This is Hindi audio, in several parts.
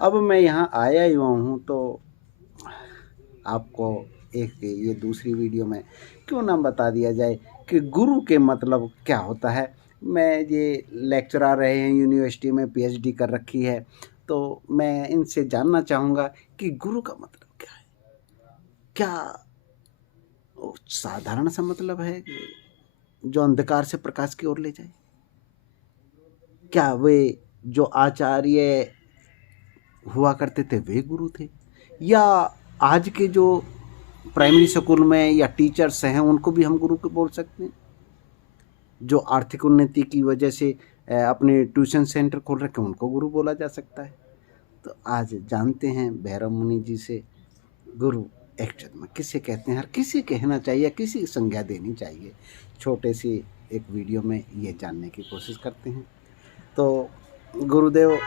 अब मैं यहाँ आया ही हुआ हूँ तो आपको एक ये दूसरी वीडियो में क्यों ना बता दिया जाए कि गुरु के मतलब क्या होता है। मैं ये लेक्चरर रहे हैं, यूनिवर्सिटी में पीएचडी कर रखी है, तो मैं इनसे जानना चाहूँगा कि गुरु का मतलब क्या है। क्या वो साधारण सा मतलब है कि जो अंधकार से प्रकाश की ओर ले जाए? क्या वे जो आचार्य हुआ करते थे वे गुरु थे, या आज के जो प्राइमरी स्कूल में या टीचर्स हैं उनको भी हम गुरु को बोल सकते हैं, जो आर्थिक उन्नति की वजह से अपने ट्यूशन सेंटर खोल रखे हैं उनको गुरु बोला जा सकता है। तो आज जानते हैं भैरव मुनि जी से गुरु एक्चुअल में किसे कहते हैं, हर किसे कहना चाहिए, किसी संज्ञा देनी चाहिए। छोटे सी एक वीडियो में ये जानने की कोशिश करते हैं। तो गुरुदेव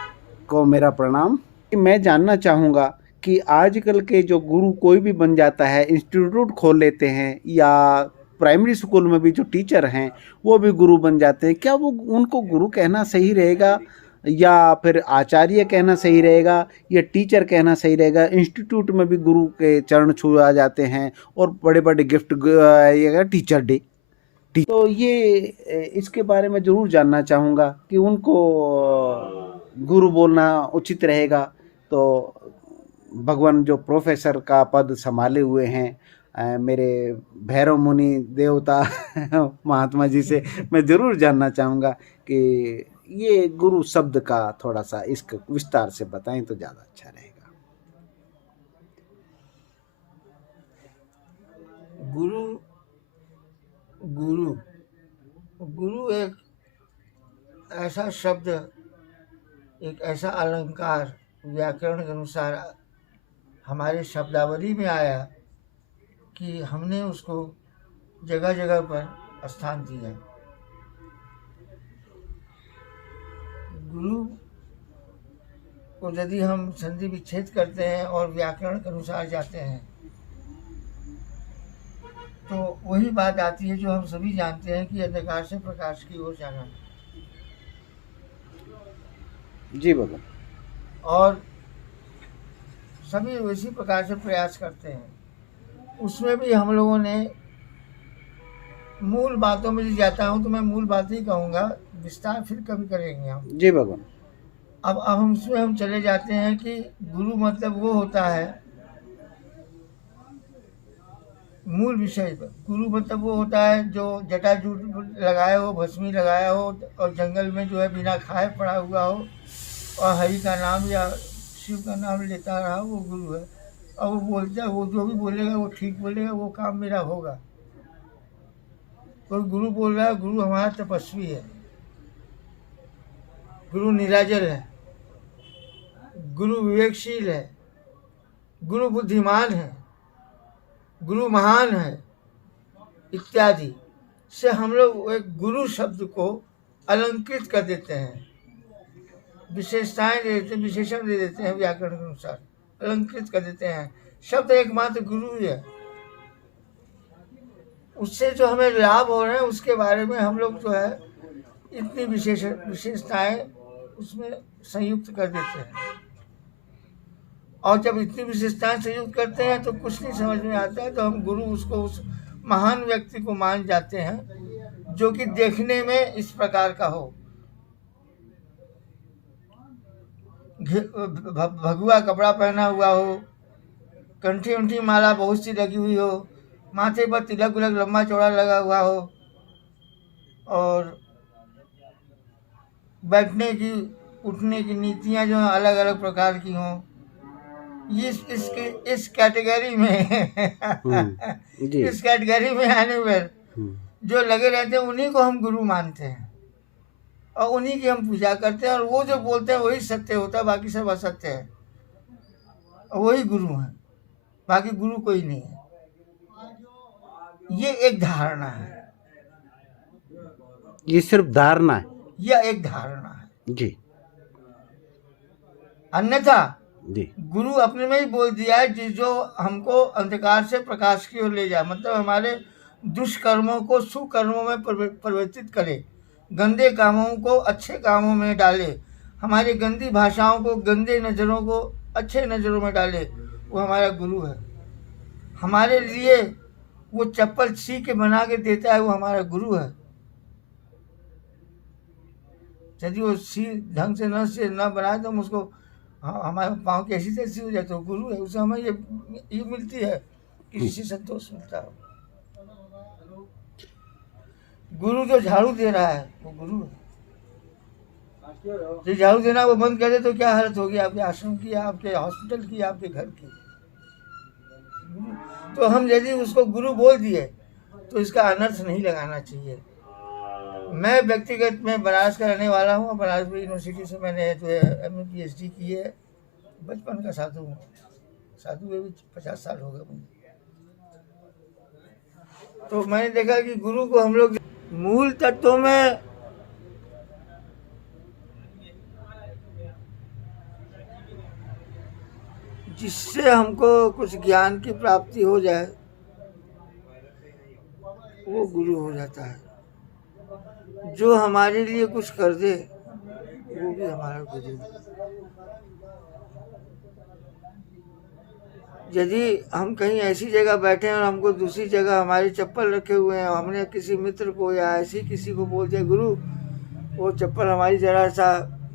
को मेरा प्रणाम। मैं जानना चाहूँगा कि आजकल के जो गुरु कोई भी बन जाता है, इंस्टीट्यूट खोल लेते हैं, या प्राइमरी स्कूल में भी जो टीचर हैं वो भी गुरु बन जाते हैं, क्या वो उनको गुरु कहना सही रहेगा, या फिर आचार्य कहना सही रहेगा, या टीचर कहना सही रहेगा? इंस्टीट्यूट में भी गुरु के चरण छुआ जाते हैं और बड़े बड़े गिफ्ट, ये टीचर डे। तो ये इसके बारे में ज़रूर जानना चाहूँगा कि उनको गुरु बोलना उचित रहेगा। तो भगवान जो प्रोफेसर का पद संभाले हुए हैं मेरे भैरव मुनि देवता महात्मा जी से मैं ज़रूर जानना चाहूँगा कि ये गुरु शब्द का थोड़ा सा इसका विस्तार से बताएं तो ज़्यादा अच्छा रहेगा। गुरु गुरु गुरु एक ऐसा शब्द, एक ऐसा अलंकार व्याकरण के अनुसार हमारे शब्दावली में आया कि हमने उसको जगह जगह पर स्थान दिया। गुरु को यदि हम संधि विच्छेद करते हैं और व्याकरण के अनुसार जाते हैं तो वही बात आती है जो हम सभी जानते हैं कि अंधकार से प्रकाश की ओर जाना। जी बाबा। और सभी उसी प्रकार से प्रयास करते हैं। उसमें भी हम लोगों ने मूल बातों में जाता हूँ तो मैं मूल बात ही कहूँगा, विस्तार फिर कभी करेंगे हम। जी बाबा। अब हम उसमें हम चले जाते हैं कि गुरु मतलब वो होता है, मूल विषय पर गुरु मतलब वो होता है जो जटाजूट लगाया हो, भस्मी लगाया हो और जंगल में जो है बिना खाए पड़ा हुआ हो और हरि का नाम या शिव का नाम लेता रहा, वो गुरु है। और वो बोलता है, वो जो भी बोलेगा वो ठीक बोलेगा, वो काम मेरा होगा। कोई गुरु बोल रहा है, गुरु हमारा तपस्वी है, गुरु निराजल है, गुरु विवेकशील है, गुरु बुद्धिमान है, गुरु महान है इत्यादि से हम लोग एक गुरु शब्द को अलंकृत कर देते हैं, विशेषताएं दे देते हैं, विशेषण दे देते हैं, व्याकरण के अनुसार अलंकृत कर देते हैं। शब्द एकमात्र गुरु ही है। उससे जो हमें लाभ हो रहे हैं उसके बारे में हम लोग जो है इतनी विशेषताएं उसमें संयुक्त कर देते हैं। और जब इतनी विशेषताएं संयुक्त करते हैं तो कुछ नहीं समझ में आता है, तो हम गुरु उसको उस महान व्यक्ति को मान जाते हैं जो कि देखने में इस प्रकार का हो, भगवा कपड़ा पहना हुआ हो, कंठी उंठी माला बहुत सी लगी हुई हो, माथे पर तिलक उलक लंबा चौड़ा लगा हुआ हो, और बैठने की उठने की नीतियां जो अलग अलग प्रकार की हों। इस कैटेगरी में इस कैटेगरी में आने पर जो लगे रहते हैं उन्हीं को हम गुरु मानते हैं और उन्हीं की हम पूजा करते हैं, और वो जो बोलते हैं वही सत्य होता है, बाकी सब असत्य है। वही गुरु है, बाकी गुरु कोई नहीं है। ये एक धारणा है, ये सिर्फ धारणा है, यह एक धारणा है जी। अन्यथा जी गुरु अपने में ही बोल दिया है जो हमको अंधकार से प्रकाश की ओर ले जाए, मतलब हमारे दुष्कर्मों को सुकर्मों में परिवर्तित करे, गंदे कामों को अच्छे कामों में डाले, हमारी गंदी भाषाओं को, गंदे नज़रों को अच्छे नज़रों में डाले, वो हमारा गुरु है। हमारे लिए वो चप्पल सी के बना के देता है, वो हमारा गुरु है। यदि वो सी ढंग से न बनाए तो हम उसको, हमारे पाँव की ऐसी तैसी हो जाए तो गुरु है, उसे हमें ये मिलती है कि किसी संतोष मिलता है। गुरु जो झाड़ू दे रहा है वो गुरु है। जो झाड़ू देना वो बंद कर दे तो क्या हालत होगी आपके आश्रम की, आपके हॉस्पिटल की, आपके घर की। तो हम यदि उसको गुरु बोल दिए तो इसका अनर्थ नहीं लगाना चाहिए। मैं व्यक्तिगत में बनारस का रहने वाला हूँ। बनारस यूनिवर्सिटी से मैंने जो है MA PhD की है। बचपन का साधु हूँ, साधु हुए भी 50 साल हो गए मुझे। तो मैंने देखा कि गुरु को हम लोग मूल तत्वों में जिससे हमको कुछ ज्ञान की प्राप्ति हो जाए वो गुरु हो जाता है। जो हमारे लिए कुछ कर दे वो भी हमारा गुरु है। यदि हम कहीं ऐसी जगह बैठे हैं और हमको दूसरी जगह हमारे चप्पल रखे हुए हैं, हमने किसी मित्र को या ऐसे किसी को बोल दिया गुरु वो चप्पल हमारी जरा सा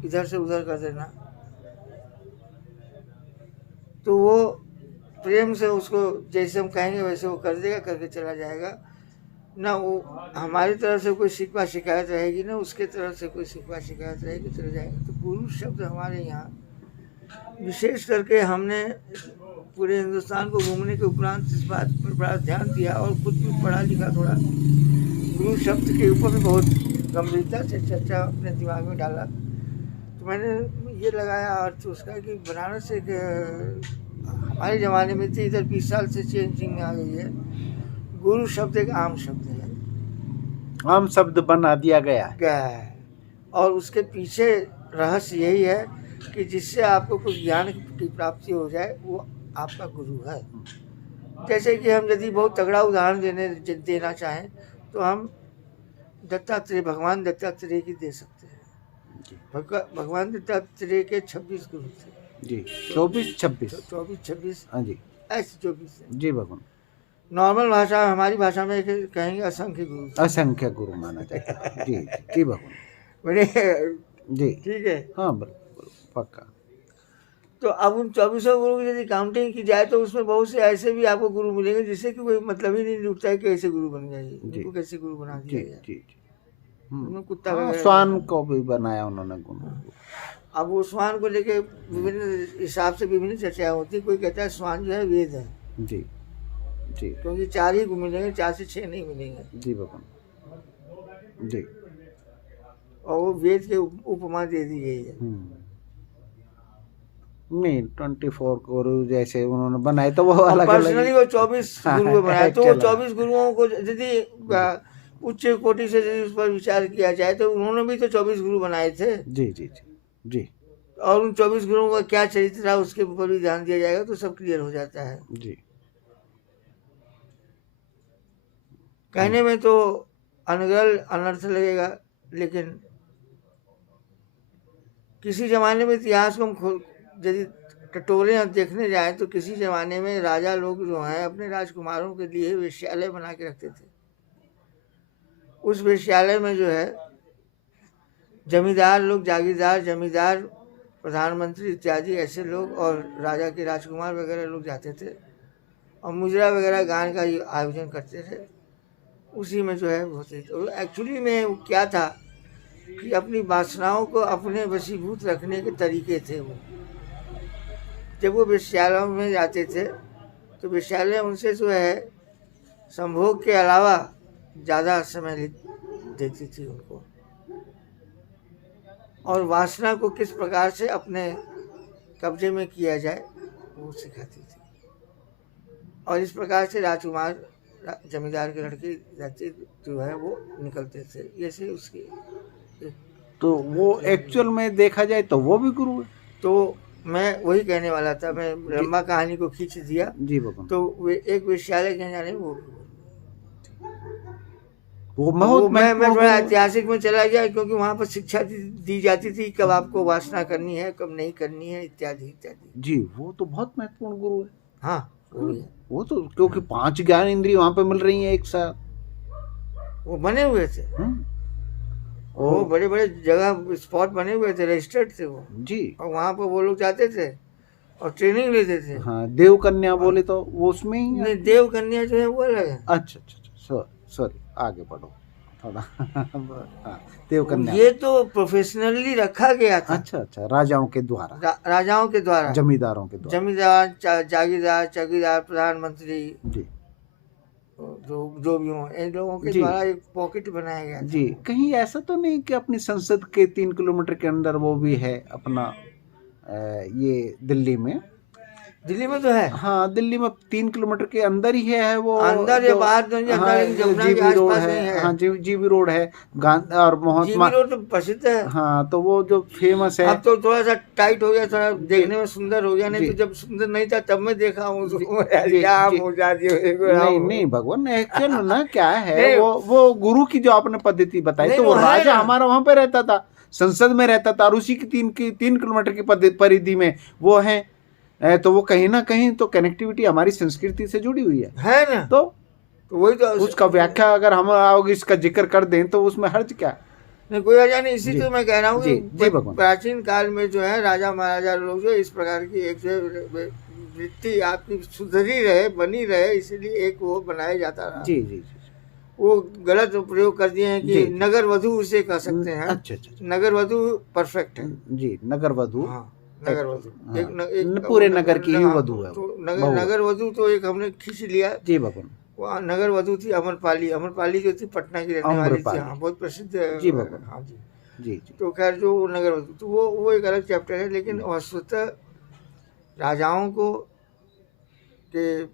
इधर से उधर कर देना, तो वो प्रेम से उसको जैसे हम कहेंगे वैसे वो कर देगा, करके चला जाएगा। ना वो हमारी तरफ से कोई शिकवा शिकायत रहेगी, ना उसके तरफ से कोई शिकवा शिकायत रहेगी, चला जाएगा। तो गुरु शब्द हमारे यहाँ विशेष करके हमने पूरे हिंदुस्तान को घूमने के उपरांत इस बात पर बड़ा ध्यान दिया और खुद भी पढ़ा लिखा थोड़ा। गुरु शब्द के ऊपर भी बहुत गंभीरता से चर्चा अपने दिमाग में डाला। तो मैंने ये लगाया अर्थ उसका कि बनारस एक हमारे ज़माने में थी, इधर 20 साल से चेंजिंग आ गई है। गुरु शब्द एक आम शब्द है, आम शब्द बना दिया गया है। और उसके पीछे रहस्य यही है कि जिससे आपको कुछ ज्ञान की प्राप्ति हो जाए वो आपका गुरु है। जैसे कि हम यदि बहुत तगड़ा उदाहरण देना चाहें तो हम दत्तात्रेय, भगवान दत्तात्रेय की दे सकते हैं। भगवान दत्तात्रेय के 26 गुरु थे जी। 24-26 हाँ जी, ऐसे 24 जी। भगवान नॉर्मल भाषा, हमारी भाषा में कहेंगे असंख्य गुरु, असंख्य गुरु माना जाता है। जी जी भगवान बड़े जी, ठीक है। हाँ पक्का। तो अब उन 24 गुरु की यदि काउंटिंग की जाए तो उसमें बहुत से ऐसे भी आपको गुरु मिलेंगे जिससे कि कोई मतलब ही नहीं जुटता है कि ऐसे गुरु बन गए, उनको कैसे गुरु बना दिया गया। जी कुत्ता स्वान को भी बनाया उन्होंने गुरु। अब वो स्वान को लेके विभिन्न हिसाब से विभिन्न चर्चाएं होती। कोई कहता है स्वान जो है वेद है जी जी, क्योंकि 4 ही मिलेंगे, 4 से 6 नहीं मिलेंगे जी भगवान जी। और वो वेद के उपमा दे दी गई है। नहीं 24 गुरु जैसे उन्होंने बनाए तो वो अलग पर्सनली वो 24 गुरु बनाए। तो वो 24 गुरुओं को यदि उच्च कोटि से यदि उस पर विचार किया जाए तो उन्होंने भी तो 24 गुरु बनाए थे। जी जी जी जी। और उन 24 गुरुओं का क्या चरित्र था उसके ऊपर भी ध्यान दिया जाएगा तो सब क्लियर हो जाता है जी। कहने में तो अनर्थ लगेगा, लेकिन किसी जमाने में इतिहास को हम यदि टटोरे और देखने जाएं तो किसी जमाने में राजा लोग जो हैं अपने राजकुमारों के लिए वेश्यालय बना के रखते थे। उस वेश्यालय में जो है जमींदार लोग, जागीरदार, जमींदार, प्रधानमंत्री इत्यादि ऐसे लोग और राजा के राजकुमार वगैरह लोग जाते थे और मुजरा वगैरह गान का आयोजन करते थे। उसी में जो है होते थे। तो एक्चुअली में क्या था कि अपनी वासनाओं को अपने वशीभूत रखने के तरीके थे वो। जब वो वेश्यालयों में जाते थे तो वेश्यालय उनसे जो है संभोग के अलावा ज़्यादा समय देती थी उनको और वासना को किस प्रकार से अपने कब्जे में किया जाए वो सिखाती थी। और इस प्रकार से राजकुमार, जमींदार के लड़के जाते जो है वो निकलते थे। ऐसे उसके तो वो एक्चुअल में देखा जाए तो वो भी गुरु है। तो मैं वही कहने वाला था, मैं लंबा कहानी को खींच दिया जी भगवान। तो वे एक वेश्यालय के जाने वो वो मैं बहुत मैं महत्वपूर्ण थोड़ा गुरु। ऐतिहासिक में चला गया, क्योंकि वहाँ पर शिक्षा दी जाती थी कब आपको वासना करनी है, कब नहीं करनी है, इत्यादि इत्यादि। जी, वो तो बहुत महत्वपूर्ण गुरु है। हाँ, वो भी है। वो तो क्योंकि 5 ज्ञान इंद्रिय वहां पे मिल रही हैं एक साथ। वो बने हुए थे, वो बड़े बड़े जगह स्पॉट बने हुए थे, रजिस्टर्ड थे वो, जी। और वहाँ पर वो लोग जाते थे और ट्रेनिंग लेते थे। हाँ, देव कन्या बोले तो वो उसमें ही नहीं, देव कन्या जो है वो अलग है। अच्छा अच्छा अच्छा, सॉरी आगे बढ़ो थोड़ा। हाँ, देव कन्या। ये तो प्रोफेशनली रखा गया था। अच्छा अच्छा, राजाओं के द्वारा, राजाओं के द्वारा, जमींदारों के द्वारा। जमींदार, जागीरदार, चौकीदार, प्रधानमंत्री, जी जो भी हो, इन लोगों के जी द्वारा एक पॉकेट बनाया गया था। जी। कहीं ऐसा तो नहीं कि अपनी संसद के 3 किलोमीटर के अंदर वो भी है अपना ये दिल्ली में? दिल्ली में तो है। हाँ, दिल्ली में 3 किलोमीटर के अंदर ही है वो, अंदर या बाहर तो नहीं, हाँ, अंदर जमुना के जीबी रोड आसपास नहीं है। है। हाँ, जीबी रोड है, गांधी और जीबी महात्मा। रोड तो प्रसिद्ध है। हाँ, तो वो जो फेमस है। अब तो थोड़ा सा टाइट हो गया, थोड़ा देखने में सुंदर हो गया, नहीं जी। तो जब सुंदर नहीं था तब मैं देखा हूँ जी, उसको। जी, जाम जी। हो जाती है। नहीं नहीं भगवान, एक्चुअल ना क्या है नहीं। वो गुरु की जो आपने पद्धति बताई, नहीं, तो वो वो है राजा ना। हमारा वहां पे रहता था, संसद में रहता था, और उसी की 3 किलोमीटर की परिधि में वो है। तो वो कहीं ना कहीं तो कनेक्टिविटी हमारी संस्कृति से जुड़ी हुई है ना। तो वही तो उसका व्याख्या अगर हम आओगे इसका जिक्र कर दें तो उसमें हर्ज क्या? नहीं, कोई वजह नहीं। इसी जी। तो मैं कह रहा हूँ जी, कि जी भगवान। प्राचीन काल में जो है राजा महाराजा लोग जो इस प्रकार की एक जो वृत्ति आपकी सुधरी रहे, बनी रहे, इसलिए एक वो बनाया जाता रहा। जी जी जी। वो गलत प्रयोग कर दिए हैं कि जी। नगर वधु उसे कह सकते हैं। अच्छा अच्छा अच्छा। नगर वधु परफेक्ट है। जी, नगर वधु। हाँ, नगर वधु हाँ, एक पूरे नगर की ही वधु है तो वो। नगर वधु तो एक हमने खींच लिया। जी भगवान। वहाँ नगर वधु थी अमरपाली। अमरपाली जो थी पटना की रहने वाली थी। अम्रपाली। हाँ, बहुत प्रसिद्ध। जी भगवान। हाँ जी। जी जी। तो खैर जो नगर वधु, तो वो एक अलग चैप्टर है। लेकिन वस्तुतः राजाओं को के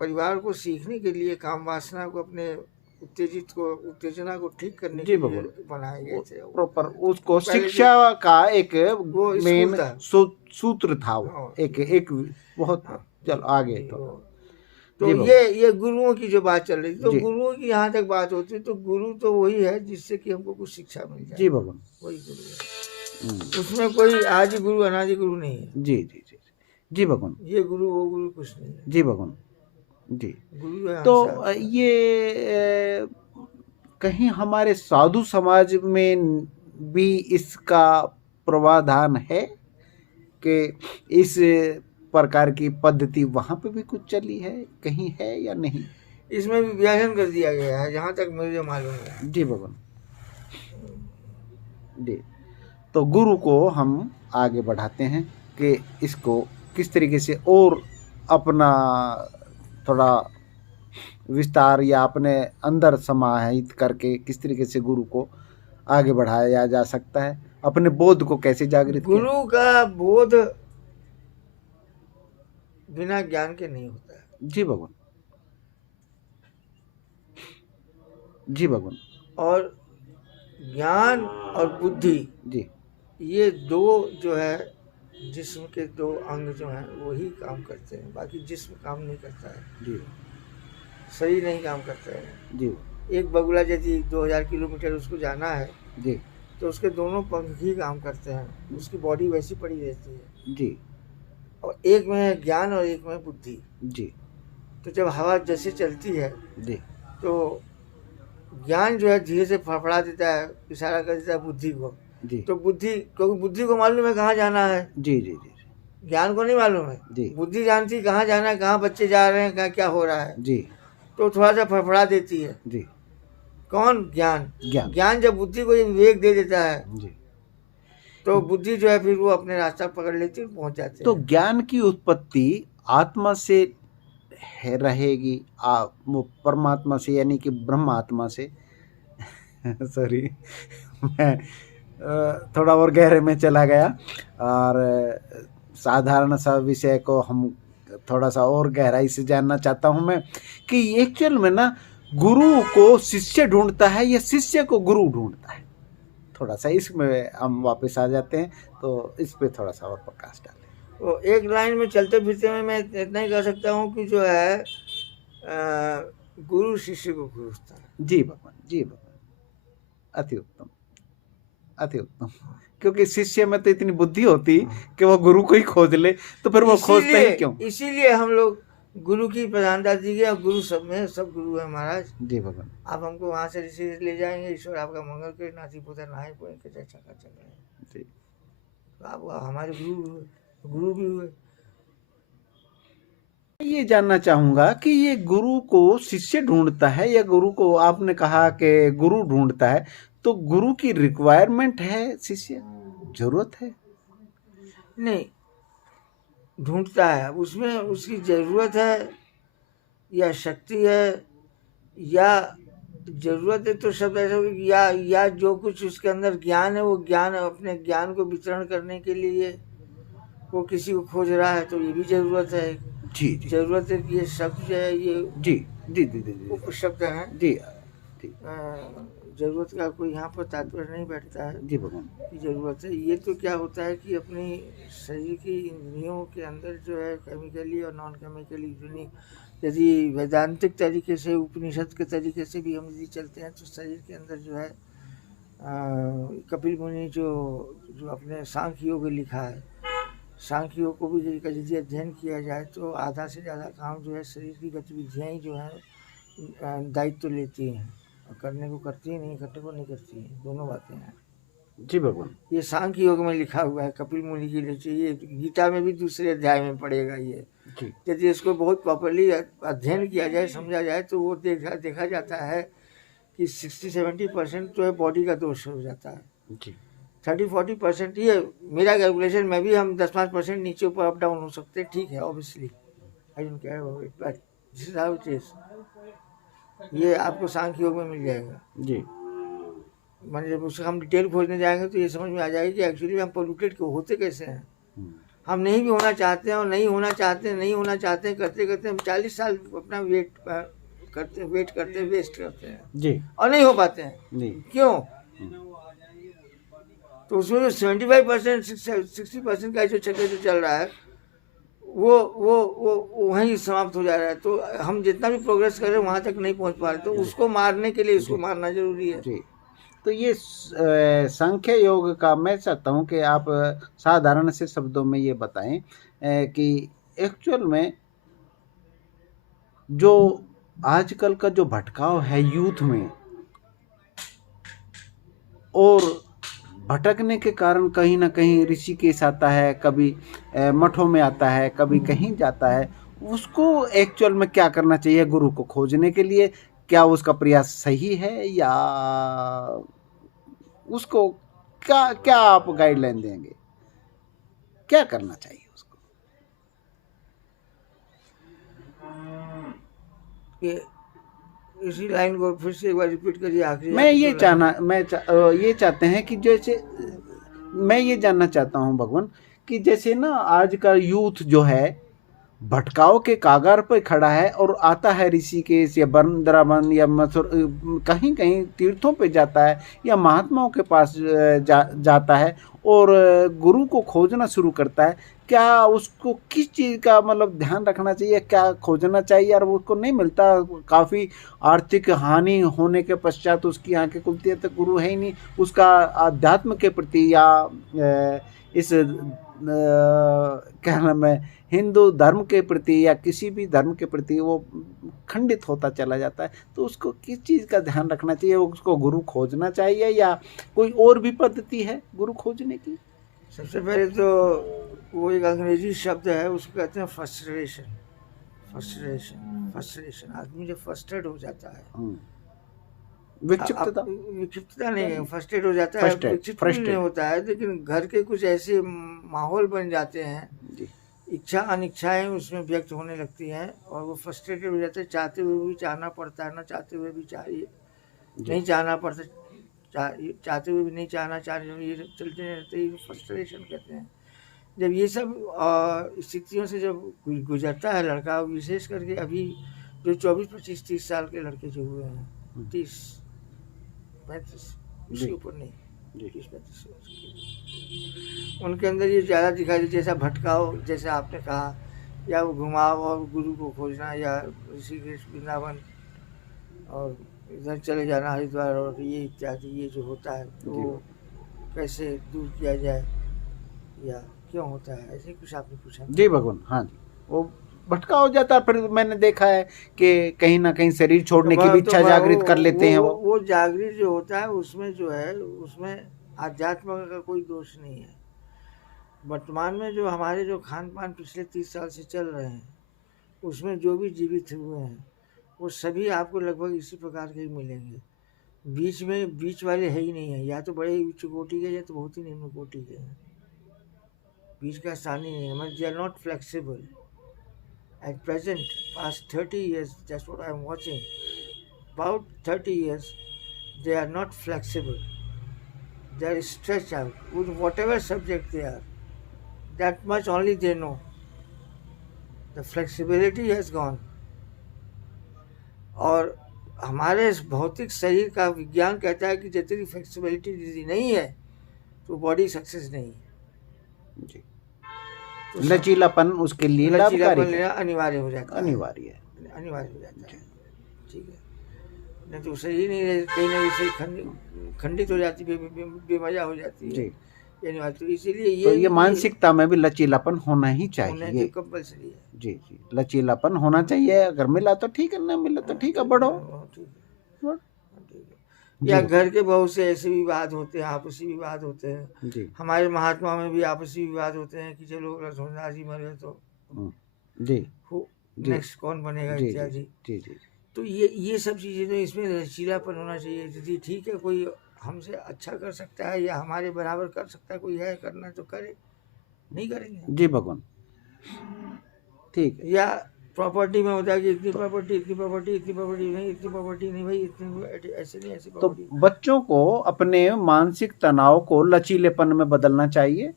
परिवार को सीखने के लिए काम वासना को अपने उत्तेजना को ठीक करने जी के भगवान। लिए बनाए गए थे। प्रॉपर उसको पहले शिक्षा का एक वो मेन स्कूल था। सूत्र था वो। हाँ। एक बहुत। हाँ। चल आगे जी, तो। तो जी भगवान। ये गुरुओं की जो बात चल रही थी, तो जी। गुरुओं की यहाँ तक बात होती है, तो गुरु तो वही है जिससे कि हमको कुछ शिक्षा मिल जाए। जी भगवान। वही गुरु है। उसमें कोई आदि गुरु अनादि गुरु नहीं है। जी जी जी जी भगवान। ये गुरु वो गुरु कुछ नहीं है। जी भगवान। जी। गुरु है तो हमेशा। ये कहीं हमारे साधु समाज में भी इसका प्रावधान है कि इस प्रकार की पद्धति वहां पे भी कुछ चली है, कहीं है या नहीं? इसमें भी व्याख्यान कर दिया गया है जहाँ तक मुझे मालूम है। जी भगवान। जी। तो गुरु को हम आगे बढ़ाते हैं कि इसको किस तरीके से और अपना थोड़ा विस्तार या अपने अंदर समाहित करके किस तरीके से गुरु को आगे बढ़ाया जा सकता है, अपने बोध को कैसे जागृत किया? गुरु का बोध बिना ज्ञान के नहीं होता है। जी भगवान। जी भगवान। और ज्ञान और बुद्धि, जी ये दो जो है जिस्म के दो अंग जो हैं वही काम करते हैं, बाकी जिस्म काम नहीं करता है। जी शरीर नहीं काम करता है। जी एक बगुला यदि 2000 किलोमीटर उसको जाना है जी तो उसके दोनों पंख ही काम करते हैं, उसकी बॉडी वैसी पड़ी रहती है। जी और एक में है ज्ञान और एक में बुद्धि। जी तो जब हवा जैसे चलती है जी तो ज्ञान जो है धीरे से फड़फड़ा देता है, इशारा कर देता है बुद्धि को। जी तो बुद्धि, क्योंकि बुद्धि को मालूम है कहाँ जाना है, जी जी जी ज्ञान को नहीं मालूम है। जी बुद्धि जानती कहाँ जाना है, कहाँ बच्चे जा रहे हैं, कहाँ क्या हो रहा है, जी तो थोड़ा सा फड़फड़ा देती है। जी। कौन? ज्ञान। ज्ञान। ज्ञान जब बुद्धि को ये विवेक दे देता है जी। तो बुद्धि जो है फिर वो अपने रास्ता पकड़ लेती है, पहुंच जाते तो हैं। ज्ञान की उत्पत्ति आत्मा से रहेगी, वो परमात्मा से यानी कि ब्रह्म आत्मा से। सॉरी, मैं थोड़ा और गहरे में चला गया और साधारण सा विषय को हम थोड़ा सा और गहराई से जानना चाहता हूं मैं कि एक्चुअल में ना गुरु को शिष्य ढूंढता है या शिष्य को गुरु ढूंढता है? थोड़ा सा इसमें हम वापस आ जाते हैं, तो इस पे थोड़ा सा और प्रकाश डालें। तो एक लाइन में चलते फिरते में मैं इतना ही कह सकता हूँ कि जो है गुरु शिष्य को खोजता है। जी भगवान। जी भगवान। अति उत्तम, अति उत्तम। क्योंकि शिष्य में तो इतनी बुद्धि होती कि वो गुरु को ही खोज ले, तो फिर वो खोजते ही क्यों? इसीलिए हम लोग गुरु की प्रधानता दी गई। और गुरु सब में सब गुरु है महाराज। जी भगवान। आप हमको वहाँ से ऋषि ले जाएंगे, ईश्वर आपका मंगल करे, नाती पुत्र नहाए पोए के चर्चा कर चल रहे हैं। जी। तो आप हमारे गुरु हुए, गुरु भी हुए। ये जानना चाहूंगा कि ये गुरु को शिष्य ढूंढता है या गुरु को, आपने कहा कि गुरु ढूंढता है, तो गुरु की रिक्वायरमेंट है शिष्य, जरूरत है? नहीं, ढूंढता है, उसमें उसकी जरूरत है या शक्ति है या जरूरत है तो शब्द ऐसा हो कि या जो कुछ उसके अंदर ज्ञान है, वो ज्ञान अपने ज्ञान को वितरण करने के लिए वो किसी को खोज रहा है, तो ये भी जरूरत है। जी जी। जरूरत है कि ये शब्द जो है ये जी जी जी जी जी उपशब्द है। जी जी जरूरत का कोई यहाँ पर तात्पर्य नहीं बैठता है जी भगवान। की जरूरत है। ये तो क्या होता है कि अपनी शरीर की इंद्रियों के अंदर जो है केमिकली और नॉन केमिकली यूनिक, यदि वैदांतिक तरीके से उपनिषद के तरीके से भी हम यदि चलते हैं तो शरीर के अंदर जो है कपिल मुनि जो जो अपने सांख्य योग लिखा है, सांख्य योग को भी यदि अध्ययन किया जाए तो आधा से ज़्यादा काम जो है शरीर की गतिविधियाँ ही जो है दायित्व लेती हैं, और करने को करती ही नहीं, करने को नहीं करती हैं, दोनों बातें हैं। जी भगवान। ये सांख्य योग में लिखा हुआ है, कपिल मुनि की नीचे, ये गीता में भी दूसरे अध्याय में पड़ेगा ये। यदि इसको बहुत प्रॉपरली अध्ययन किया जाए, समझा जाए, तो वो देखा जाता है कि 60-70% जो है बॉडी का दोष हो जाता है। जी। 30-40% ये मेरा कैलकुलेशन में भी हम 10-5% नीचे ऊपर अप डाउन हो सकते हैं, ठीक है, obviously I don't care about it, but this is how it is. ये आपको सांख्य योग में मिल जाएगा जी। मैंने जब उसका हम डिटेल खोजने जाएंगे तो ये समझ में आ जाएगी कि एक्चुअली हम पोल्यूटेड क्यों होते कैसे हैं। हम नहीं भी होना चाहते हैं और नहीं होना चाहते हैं करते करते हम 40 साल अपना वेट करते वेस्ट करते हैं जी, और नहीं हो पाते हैं जी। क्यों? तो उसमें जो 75% 60% का जो चक्कर जो चल रहा है वो वहीं समाप्त हो जा रहा है। तो हम जितना भी प्रोग्रेस कर रहे हैं वहाँ तक नहीं पहुँच पा रहे, तो उसको मारने के लिए इसको मारना जरूरी है। जी। तो ये सांख्य योग का मैं चाहता हूँ कि आप साधारण से शब्दों में ये बताएं कि एक्चुअल में जो आजकल का जो भटकाव है यूथ में, और भटकने के कारण कहीं ना कहीं ऋषिकेश आता है, कभी मठों में आता है, कभी कहीं जाता है, उसको एक्चुअल में क्या करना चाहिए गुरु को खोजने के लिए? क्या उसका प्रयास सही है या उसको क्या क्या आप गाइडलाइन देंगे, क्या करना चाहिए उसको? ये इसी लाइन को फिर से एक बार रिपीट करिए आखिरी। मैं ये ये चाहते हैं कि जैसे मैं ये जानना चाहता हूँ भगवान कि जैसे ना आज का यूथ जो है भटकाव के कागार पर खड़ा है और आता है ऋषिकेश या वृंदावन या मथुरा, कहीं कहीं तीर्थों पे जाता है या महात्माओं के पास जाता है और गुरु को खोजना शुरू करता है। क्या उसको किस चीज़ का मतलब ध्यान रखना चाहिए, क्या खोजना चाहिए? और उसको नहीं मिलता, काफ़ी आर्थिक हानि होने के पश्चात उसकी आंखें खुलती है तो गुरु है ही नहीं, उसका आध्यात्म के प्रति या इस क्या नाम है हिंदू धर्म के प्रति या किसी भी धर्म के प्रति वो खंडित होता चला जाता है। तो उसको किस चीज़ का ध्यान रखना चाहिए? उसको गुरु खोजना चाहिए या कोई और भी पद्धति है गुरु खोजने की? सबसे पहले तो वो एक अंग्रेजी शब्द है, उसको कहते हैं फ्रस्ट्रेशन। आदमी जब फ्रस्ट्रेट हो जाता है, विक्षिप्तता नहीं, फ्रस्ट्रेट हो जाता है, विक्षिप्त नहीं होता है, लेकिन घर के कुछ ऐसे माहौल बन जाते हैं, इच्छा अनिच्छाएं उसमें व्यक्त होने लगती हैं और वो फ्रस्ट्रेटेड हो जाते हैं। चाहते हुए भी चाहना पड़ता है, ना चाहते हुए भी चाहिए नहीं चाहना पड़ता, चाहते हुए भी नहीं चाहना चाहिए, ये चलते रहते हैं, फ्रस्ट्रेशन कहते हैं। जब ये सब स्थितियों से जब गुजरता है लड़का, विशेष करके अभी जो 24-25-30 साल के लड़के जो हुए हैं, 30-35 उसके ऊपर नहीं, 30-35 उनके अंदर ये ज़्यादा दिखाई दे, जैसा भटकाव जैसे आपने कहा, या वो घुमाव और गुरु को खोजना, या ऋषिकेश वृंदावन और इधर चले जाना हरिद्वार और ये इत्यादि ये जो होता है तो वो कैसे दूर किया जाए या क्यों होता है, ऐसे कुछ आपने पूछा? जी भगवान, हाँ जी, वो भटका हो जाता है। फिर मैंने देखा है कि कहीं ना कहीं शरीर छोड़ने की भी इच्छा जागृत कर लेते हैं वो जागृत जो होता है उसमें जो है उसमें आध्यात्म का कोई दोष नहीं है। वर्तमान में जो हमारे जो खान पान पिछले 30 साल से चल रहे हैं उसमें जो भी जीवित हुए हैं वो सभी आपको लगभग इसी प्रकार के ही मिलेंगे। बीच वाले है ही नहीं है, या तो बड़े ही उच्च कोटि के या तो बहुत ही निम्न कोटि के हैं। बीच का स्थान ही नहीं है। They are not flexible at present. Past 30 years, that's what I'm watching. About 30 years, they are not flexible. They are stretched out with whatever subject they are. That much only they know. The flexibility has gone. और हमारे भौतिक शरीर का विज्ञान कहता है कि जितनी फ्लेक्सिबिलिटी यदि नहीं है तो बॉडी सक्सेस नहीं है। जी, तो लचीलापन उसके लिए लाभकारी है, अनिवार्य हो जाता है, अनिवार्य हो जाता है। ठीक है, नहीं तो शरीर नहीं रहे, कहीं ना कहीं खंडित हो जाती, बेमजा हो जाती है। तो इसीलिए तो ये मानसिकता में भी लचीलापन होना ही चाहिए, कंपल्सरी है। जी जी, लचीलापन होना चाहिए। अगर मिला तो ठीक है, ना मिला तो ठीक है, बढ़ो। या घर के बहुत से ऐसे विवाद होते हैं, आपसी विवाद होते हैं जी। हमारे महात्मा में भी आपसी विवाद होते हैं कि चलो लक्ष्मणदास जी मरे तो जी नेक्स्ट कौन बनेगा इत्यादि। जी जी, तो ये सब चीजें तो इसमें लचीलापन होना चाहिए। यदि ठीक है कोई हमसे अच्छा कर सकता है या हमारे बराबर कर सकता है, कोई है करना तो करे, नहीं करेंगे जी भगवान, ठीक है। या प्रॉपर्टी में होता है कि इतनी प्रॉपर्टी नहीं, इतनी प्रॉपर्टी नहीं भाई, इतनी ऐसे नहीं, ऐसी तो बच्चों को अपने मानसिक तनाव को लचीलेपन में बदलना चाहिए।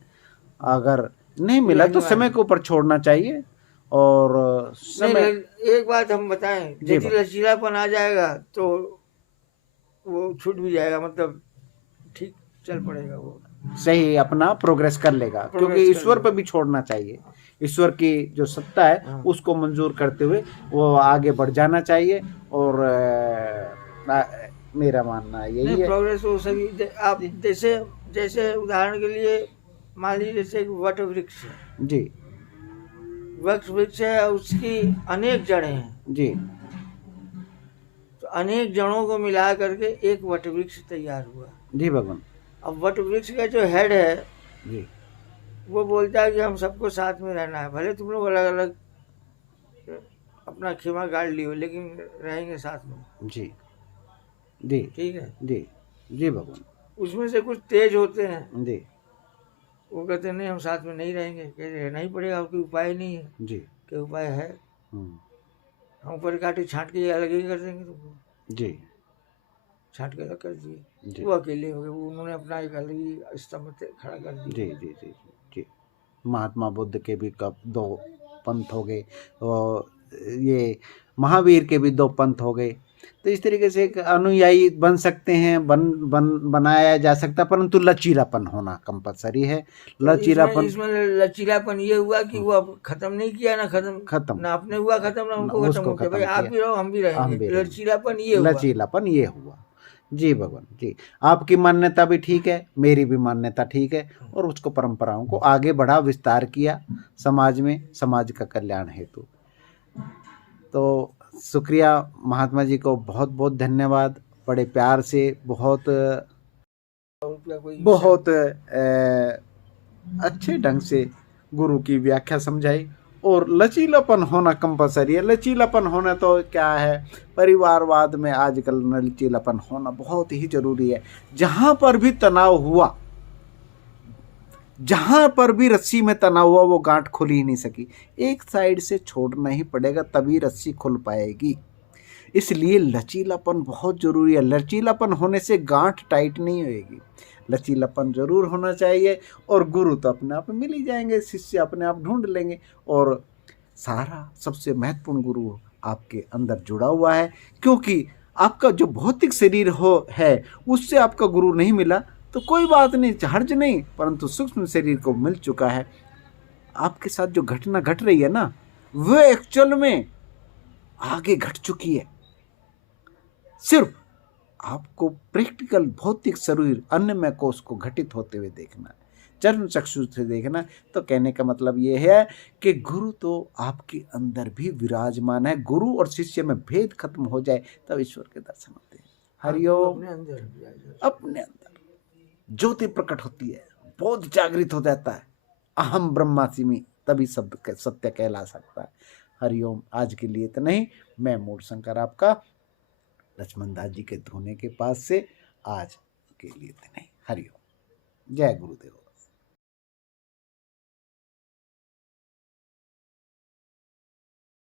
अगर नहीं मिला तो समय के ऊपर छोड़ना चाहिए। और समय एक बात हम बताएं, यदि लचीलापन आ जाएगा तो वो छूट भी जाएगा, मतलब ठीक चल पड़ेगा, वो सही अपना प्रोग्रेस कर लेगा, क्योंकि ईश्वर पे भी छोड़ना चाहिए। ईश्वर की जो सत्ता है उसको मंजूर करते हुए वो आगे बढ़ जाना चाहिए। और मेरा मानना यही है, प्रोग्रेस वो सभी आप जैसे उदाहरण के लिए मान लीजिए जैसे एक वट वृक्ष है जी, वट वृक्ष है, उसकी अनेक जड़ें हैं जी, तो अनेक जड़ों को मिला करके एक वट वृक्ष तैयार हुआ जी भगवान। अब वट वृक्ष का जो हेड है जी, वो बोलता है कि हम सबको साथ में रहना है, भले तुम लोग अलग अलग अपना खेमा गाड़ लियो लेकिन रहेंगे साथ में। जी जी, ठीक है जी जी भगवान। उसमें से कुछ तेज होते हैं जी, वो कहते हैं नहीं हम साथ में नहीं रहेंगे, रहना ही पड़ेगा, और कोई उपाय नहीं है। जी, कोई उपाय है? हम ऊपर काटे छाट के अलग ही कर देंगे तुमको। जी, छाट के अलग कर दिए, वो अकेले हो गए, वो उन्होंने अपना एक अलग ही स्तंभ खड़ा कर दिया। जी जी जी जी। महात्मा बुद्ध के भी कब 2 पंथ हो गए, और ये महावीर के भी 2 पंथ हो गए। तो इस तरीके से एक अनुयायी बन सकते हैं, बनाया जा सकता है, परंतु लचीलापन होना कंपलसरी है। लचीलापन, इसमें लचीलापन ये हुआ कि वो अब खत्म नहीं किया, ना खत्म ना आपने हुआ खत्म, ना उनको खत्म हो गया, भाई आप भी रहो हम भी रहेंगे। लचीलापन ये हुआ। जी भगवान जी, आपकी मान्यता भी ठीक है, मेरी भी मान्यता ठीक है, और उसको परंपराओं को आगे बढ़ा, विस्तार किया समाज में, समाज का कल्याण हेतु। तो शुक्रिया महात्मा जी को, बहुत बहुत धन्यवाद। बड़े प्यार से बहुत अच्छे ढंग से गुरु की व्याख्या समझाई। और लचीलापन होना कंपलसरी है। लचीलापन होना तो क्या है, परिवारवाद में आजकल लचीलापन होना बहुत ही जरूरी है। जहां पर भी तनाव हुआ, जहां पर भी रस्सी में तनाव हुआ, वो गांठ खुल ही नहीं सकी, एक साइड से छोड़ना ही पड़ेगा, तभी रस्सी खुल पाएगी। इसलिए लचीलापन बहुत जरूरी है। लचीलापन होने से गांठ टाइट नहीं होएगी, लचीलापन जरूर होना चाहिए। और गुरु तो अपने आप मिल ही जाएंगे, शिष्य अपने आप ढूंढ लेंगे। और सारा सबसे महत्वपूर्ण गुरु आपके अंदर जुड़ा हुआ है, क्योंकि आपका जो भौतिक शरीर है उससे आपका गुरु नहीं मिला तो कोई बात नहीं, हर्ज नहीं, परंतु सूक्ष्म शरीर को मिल चुका है। आपके साथ जो घटना घट रही है ना, वो एक्चुअल में आगे घट चुकी है। सिर्फ आपको प्रैक्टिकल भौतिक शरीर अन्नमय कोश को घटित होते हुए देखना है, चरण चक्षु से देखना। तो कहने का मतलब ये है कि गुरु तो आपके अंदर भी विराजमान है। गुरु और शिष्य में भेद खत्म हो जाए तब ईश्वर के दर्शन होते हैं। हरिओम। अपने अंदर ज्योति प्रकट होती है, बोध जागृत हो जाता है, अहम ब्रह्मास्मि, तभी शब्द सत्य कहला सकता है। हरिओम। आज के लिए इतना ही। मैं मूल शंकर आपका लक्ष्मण दास जी के धोने के पास से आज के लिए इतना ही। हरिओम। जय गुरुदेव।